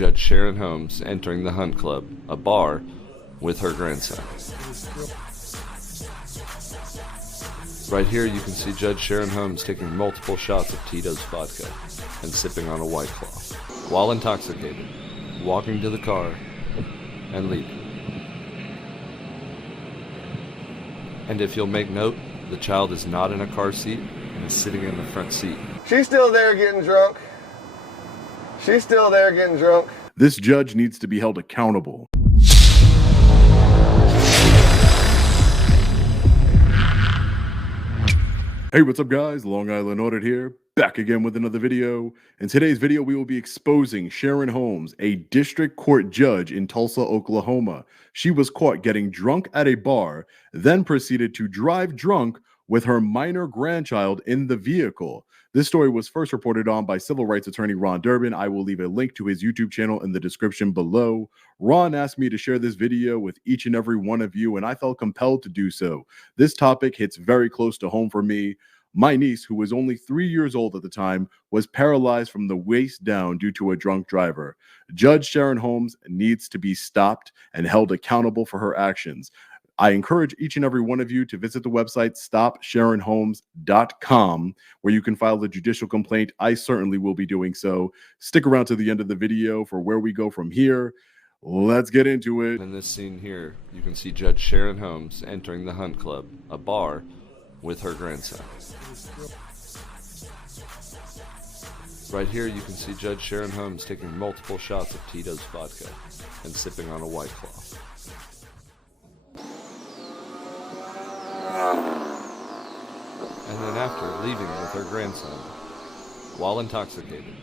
Judge Sharon Holmes entering the Hunt Club, a bar, with her grandson. Right here you can see Judge Sharon Holmes taking multiple shots of Tito's vodka and sipping on a White Claw, while intoxicated, walking to the car and leaving. And if you'll make note, the child is not in a car seat and is sitting in the front seat. She's still there getting drunk. She's still there getting drunk. This judge needs to be held accountable. Hey, what's up guys? Long Island Audit here, back again with another video. In today's video, we will be exposing Sharon Holmes, a district court judge in Tulsa, Oklahoma. She was caught getting drunk at a bar, then proceeded to drive drunk with her minor grandchild in the vehicle. This story was first reported on by civil rights attorney Ron Durbin. I will leave a link to his YouTube channel in the description below. Ron asked me to share this video with each and every one of you, and I felt compelled to do so. This topic hits very close to home for me. My niece, who was only 3 years old at the time, was paralyzed from the waist down due to a drunk driver. Judge Sharon Holmes needs to be stopped and held accountable for her actions. I encourage each and every one of you to visit the website stopsharonholmes.com, where you can file a judicial complaint. I certainly will be doing so. Stick around to the end of the video for where we go from here. Let's get into it. In this scene here, you can see Judge Sharon Holmes entering the Hunt Club, a bar, with her grandson. Right here you can see Judge Sharon Holmes taking multiple shots of Tito's vodka and sipping on a White Claw. And then after, leaving with her grandson, while intoxicated,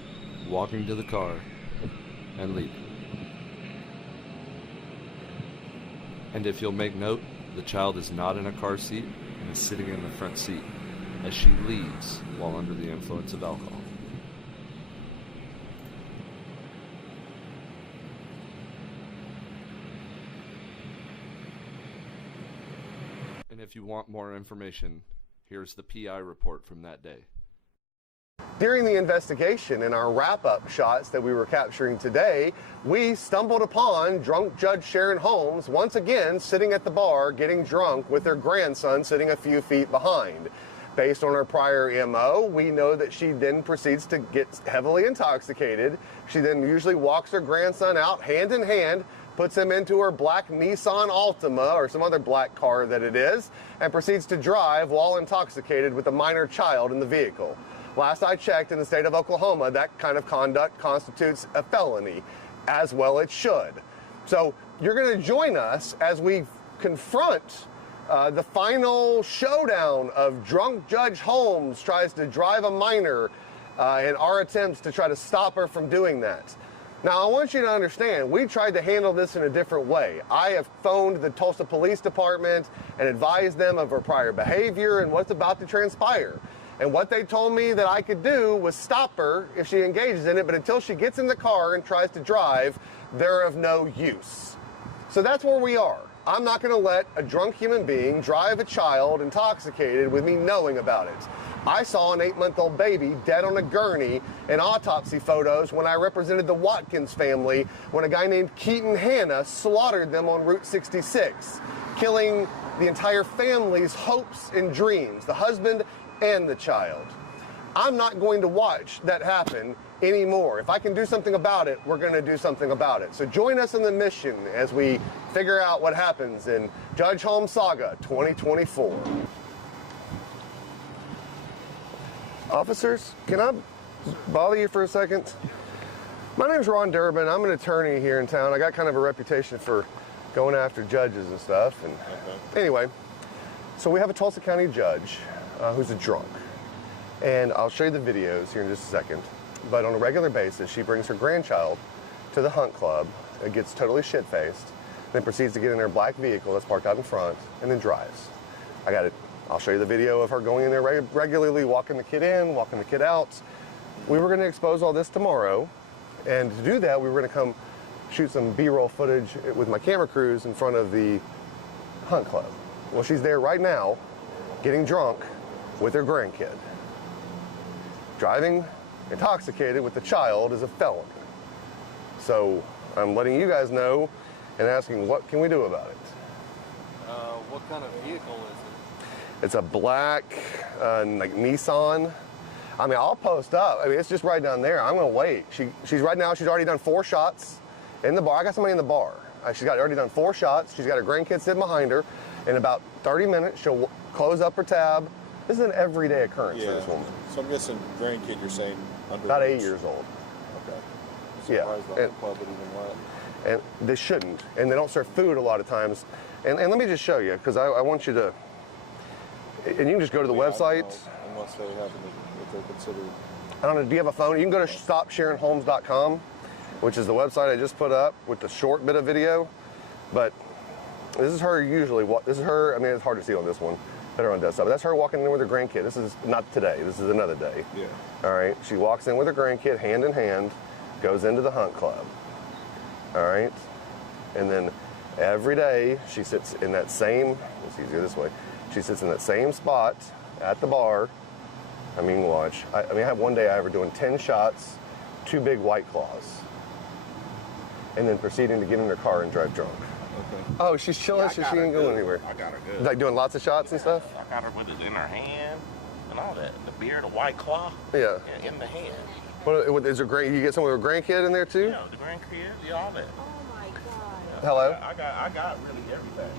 walking to the car and leaving. And if you'll make note, the child is not in a car seat and is sitting in the front seat as she leaves while under the influence of alcohol. And if you want more information, here's the PI report from that day. During the investigation and our wrap-up shots that we were capturing today, we stumbled upon drunk Judge Sharon Holmes once again sitting at the bar getting drunk with her grandson sitting a few feet behind. Based on her prior MO, we know that she then proceeds to get heavily intoxicated. She then usually walks her grandson out hand in hand, puts him into her black Nissan Altima or some other black car that it is, and proceeds to drive while intoxicated with a minor child in the vehicle. Last I checked, in the state of Oklahoma, that kind of conduct constitutes a felony, as well it should. So you're going to join us as we confront the final showdown of drunk Judge Holmes tries to drive a minor in our attempts to try to stop her from doing that. Now, I want you to understand, we tried to handle this in a different way. I have phoned the Tulsa Police Department and advised them of her prior behavior and what's about to transpire. And what they told me that I could do was stop her if she engages in it, but until she gets in the car and tries to drive, they're of no use. So that's where we are. I'm not going to let a drunk human being drive a child intoxicated with me knowing about it. I saw an 8-month-old baby dead on a gurney in autopsy photos when I represented the Watkins family when a guy named Keaton Hanna slaughtered them on Route 66, killing the entire family's hopes and dreams, the husband and the child. I'm not going to watch that happen anymore. If I can do something about it, we're going to do something about it. So join us in the mission as we figure out what happens in Judge Holmes Saga 2024. Officers, can I bother you for a second? My name's Ron Durbin. I'm an attorney here in town. I got kind of a reputation for going after judges and stuff. And anyway, so we have a Tulsa County judge who's a drunk. And I'll show you the videos here in just a second. But on a regular basis, she brings her grandchild to the Hunt Club, gets totally shit-faced, then proceeds to get in her black vehicle that's parked out in front, and then drives. I got it. I'll show you the video of her going in there regularly, walking the kid in, walking the kid out. We were going to expose all this tomorrow, and to do that, we were going to come shoot some B-roll footage with my camera crews in front of the Hunt Club. Well, she's there right now, getting drunk with her grandkid. Driving intoxicated with the child is a felony. So I'm letting you guys know and asking, what can we do about it? What kind of vehicle is it? It's a black, like Nissan. I mean, I'll post up. I mean, it's just right down there. I'm gonna wait. She's right now, she's already done 4 shots in the bar. I got somebody in the bar. She's already done 4 shots. She's got her grandkids sitting behind her. In about 30 minutes, she'll close up her tab. This is an everyday occurrence for this woman. So I'm guessing grandkid, you're saying under About 8 years old. Okay. Yeah. Surprised the club would even let. And they shouldn't. And they don't serve food a lot of times. And let me just show you, because I want you to, and you can just go to the website. Unless they have, if they're considered. I don't know, do you have a phone? You can go to stopsharinghomes.com, which is the website I just put up with the short bit of video. But this is her usually, this is her, I mean, it's hard to see on this one, better on desktop. But that's her walking in with her grandkid. This is not today, this is another day. Yeah. All right, she walks in with her grandkid, hand in hand, goes into the hunt club. All right, and then every day she sits in that same, it's easier this way, she sits in that same spot at the bar. I mean, watch. I had one day I ever doing 10 shots, 2 big White Claws, and then proceeding to get in her car and drive drunk. Okay. Oh, she's chilling, so she ain't going anywhere. I got her good. Like doing lots of shots and stuff? I got her with it in her hand and all that. The beer, the White Claw. Yeah. In the hand. What, is there you get someone with a grandkid in there too? Yeah, the grandkids, all that. Oh my God. Hello? I got really everything.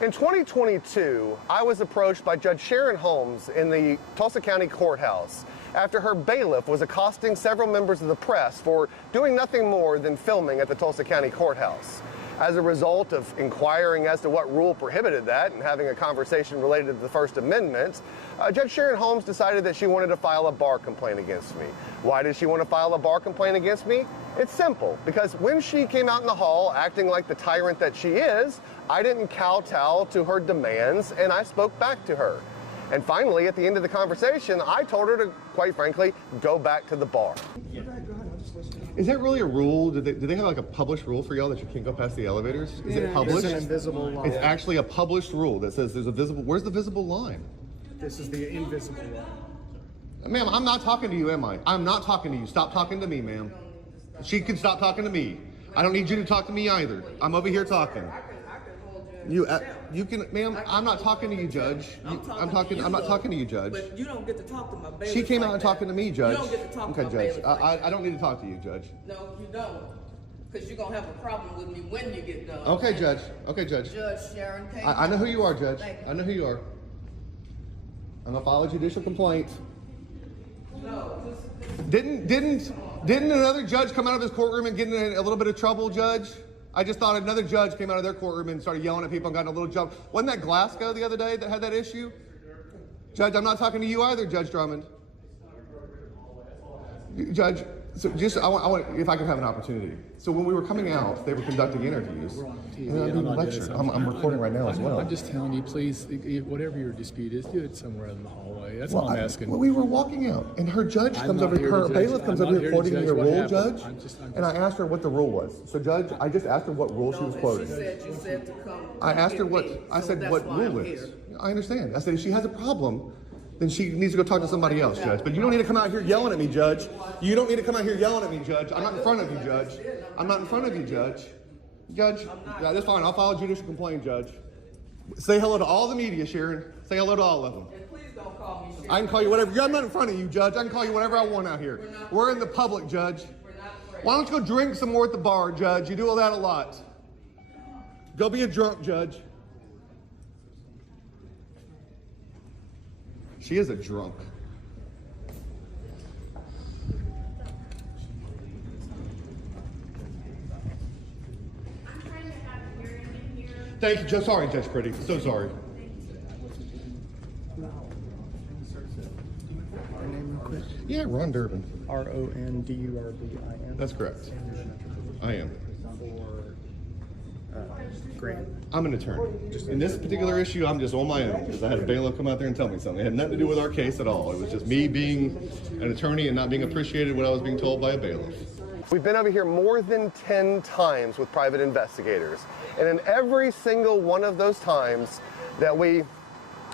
In 2022, I was approached by Judge Sharon Holmes in the Tulsa County Courthouse after her bailiff was accosting several members of the press for doing nothing more than filming at the Tulsa County Courthouse. As a result of inquiring as to what rule prohibited that and having a conversation related to the First Amendment, Judge Sharon Holmes decided that she wanted to file a bar complaint against me. Why did she want to file a bar complaint against me? It's simple, because when she came out in the hall acting like the tyrant that she is, I didn't kowtow to her demands and I spoke back to her. And finally, at the end of the conversation, I told her to, quite frankly, go back to the bar. Is that really a rule? Do they have like a published rule for y'all that you can't go past the elevators? Is it published? It's an invisible line. It's actually a published rule that says there's a visible, where's the visible line? This is the invisible line. Ma'am, I'm not talking to you, am I? I'm not talking to you. Stop talking to me, ma'am. She can stop talking to me. I don't need you to talk to me either. I'm over here talking. You can, ma'am. I'm not talking to you, Judge. I'm not talking to you, Judge. But you don't get to talk to my bailiff. She came out and talking to me, Judge. You don't get to talk to my Judge. bailiff like I don't need to talk to you, Judge. No, you don't. Because you're going to have a problem with me when you get done. Okay, Judge. Okay, Judge. Judge Sharon came. I know who you are, Judge. Thank you. I know who you are. I'm gonna file a judicial complaint. No. Didn't another judge come out of this courtroom and get in a little bit of trouble, Judge? I just thought another judge came out of their courtroom and started yelling at people and got in a little jump. Wasn't that Glasgow the other day that had that issue? Judge, I'm not talking to you either, Judge Drummond. Judge, so just I want if I could have an opportunity. So when we were coming out, they were conducting interviews. We're on TV. And I'm being lectured. I'm recording right now as well. I'm just telling you, please, whatever your dispute is, do it somewhere in the hallway. That's all I'm asking. Well, we were walking out, and her judge I'm comes not over here here, to her judge- bailiff comes I'm over not here here to quoting judge your what rule, happened. Judge. I'm just- And I asked her what the rule was. So, Judge, I just asked her what rule she was No, quoting. you said to come. I asked her what, get me, I so said that's what why rule I'm is. here. I understand. I said if she has a problem, then she needs to go talk to somebody else, Judge. But you don't need to come out here yelling at me, Judge. You don't need to come out here yelling at me, Judge. I'm not in front of you, Judge. I'm not in front of you, Judge. Judge, yeah, that's fine. I'll file a judicial complaint, Judge. Say hello to all the media, Sharon. Say hello to all of them. And please don't call me Sharon. I can call you whatever. I'm not in front of you, Judge. I can call you whatever I want out here. We're in the public, Judge. Why don't you go drink some more at the bar, Judge? You do all that a lot. Go be a drunk, Judge. She is a drunk. Thank you, Judge. Sorry, Judge Pretty. So sorry. Yeah, Ron Durbin. RONDURBIN. That's correct. I am. Grant. I'm an attorney. In this particular issue, I'm just on my own because I had a bailiff come out there and tell me something. It had nothing to do with our case at all. It was just me being an attorney and not being appreciated what I was being told by a bailiff. We've been over here more than 10 times with private investigators. And in every single one of those times that we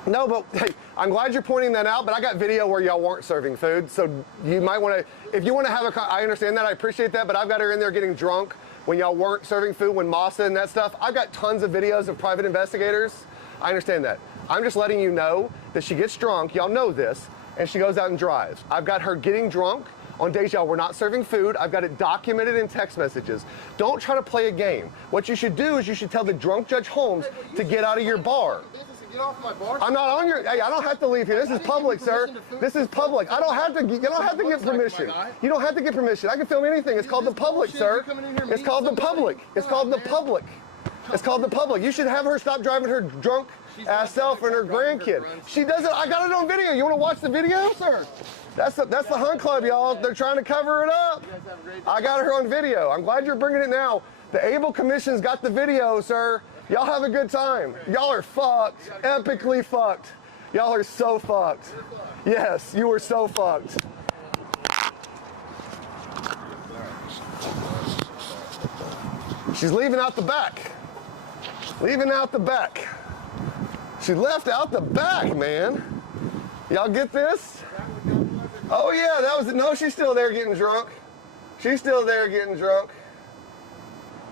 No, but hey, I'm glad you're pointing that out, but I got video where y'all weren't serving food, so you might want to, if you want to have I understand that, I appreciate that, but I've got her in there getting drunk when y'all weren't serving food, when Masa and that stuff. I've got tons of videos of private investigators. I understand that. I'm just letting you know that she gets drunk, y'all know this, and she goes out and drives. I've got her getting drunk on days y'all were not serving food. I've got it documented in text messages. Don't try to play a game. What you should do is you should tell the drunk Judge Holmes to get out of your bar. Get off my bar. I'm not on your. Hey, I don't have to leave here. This is public, sir. This is public. I don't have to. You don't have to get permission. You don't have to get permission. I can film anything. It's called the public, sir. It's called the public. It's called the public. It's called the public. You should have her stop driving her drunk ass self and her grandkid. She doesn't. I got it on video. You want to watch the video, sir? That's the Hunt Club, y'all. They're trying to cover it up. I got her on video. I'm glad you're bringing it now. The Able Commission's got the video, sir. Y'all have a good time. Y'all are fucked. Epically fucked. Y'all are so fucked. Yes, you are so fucked. She's leaving out the back. Leaving out the back. She left out the back, man. Y'all get this? Oh yeah, that was it. No, she's still there getting drunk. She's still there getting drunk.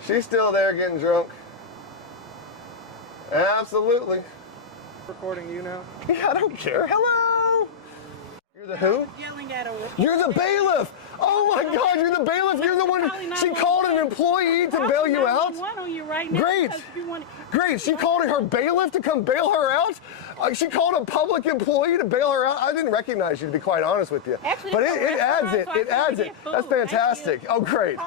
She's still there getting drunk. Absolutely. Recording you now? Yeah, I don't care. Hello. You're the who? Yelling at her. You're the bailiff. Oh my God, you're the bailiff. You're the one. She called an employee to bail you out. Great. Great. She called her bailiff to come bail her out. She called a public employee to bail her out. I didn't recognize you, to be quite honest with you. Actually, but it adds it. It adds it. That's fantastic. Oh, great.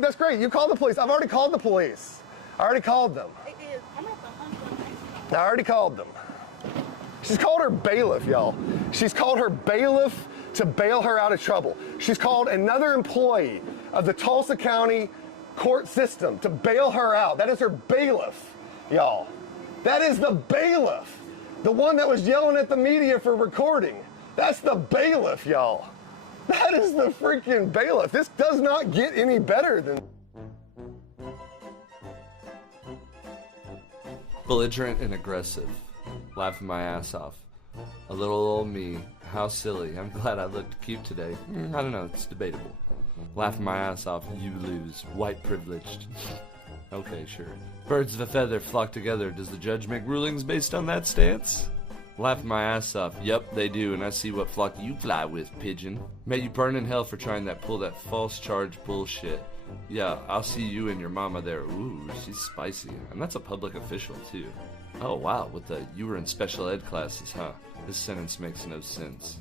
That's great. You called the police. I've already called the police. I already called them. I already called them. She's called her bailiff, y'all. She's called her bailiff to bail her out of trouble. She's called another employee of the Tulsa County court system to bail her out. That is her bailiff, y'all. That is the bailiff. The one that was yelling at the media for recording. That's the bailiff, y'all. That is the freaking bailiff. This does not get any better than... Belligerent and aggressive. Laughing my ass off. A little old me. How silly. I'm glad I looked cute today. I don't know, it's debatable. Laughing my ass off. You lose. White privileged. Okay, sure. Birds of a feather flock together. Does the judge make rulings based on that stance? Laughing my ass off. Yup, they do, and I see what flock you fly with, pigeon. May you burn in hell for trying that false charge bullshit. Yeah, I'll see you and your mama there. Ooh, she's spicy. And that's a public official, too. Oh, wow, with the you were in special ed classes, huh? This sentence makes no sense.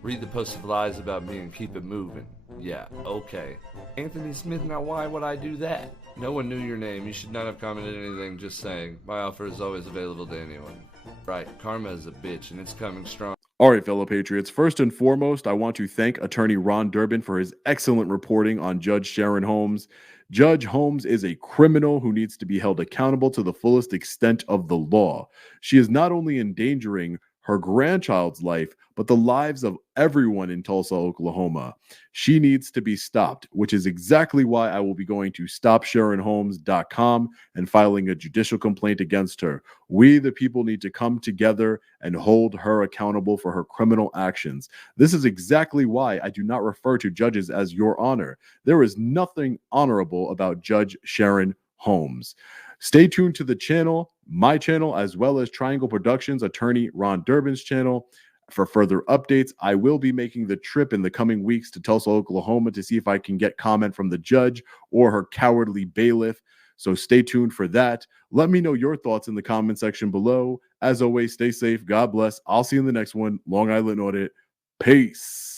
Read the post of lies about me and keep it moving. Yeah, okay. Anthony Smith, now why would I do that? No one knew your name. You should not have commented anything, just saying. My offer is always available to anyone. Right, karma is a bitch, and it's coming strong. All right, fellow patriots, first and foremost, I want to thank attorney Ron Durbin for his excellent reporting on Judge Sharon Holmes. Judge Holmes is a criminal who needs to be held accountable to the fullest extent of the law. She is not only endangering her grandchild's life, but the lives of everyone in Tulsa, Oklahoma. She needs to be stopped, which is exactly why I will be going to stopsharonholmes.com and filing a judicial complaint against her. We, the people, need to come together and hold her accountable for her criminal actions. This is exactly why I do not refer to judges as Your Honor. There is nothing honorable about Judge Sharon Holmes. Stay tuned to the channel, my channel, as well as Triangle Productions attorney Ron Durbin's channel for further updates. I will be making the trip in the coming weeks to Tulsa, Oklahoma to see if I can get comment from the judge or her cowardly bailiff. So stay tuned for that. Let me know your thoughts in the comment section below. As always, stay safe. God bless. I'll see you in the next one. Long Island Audit. Peace.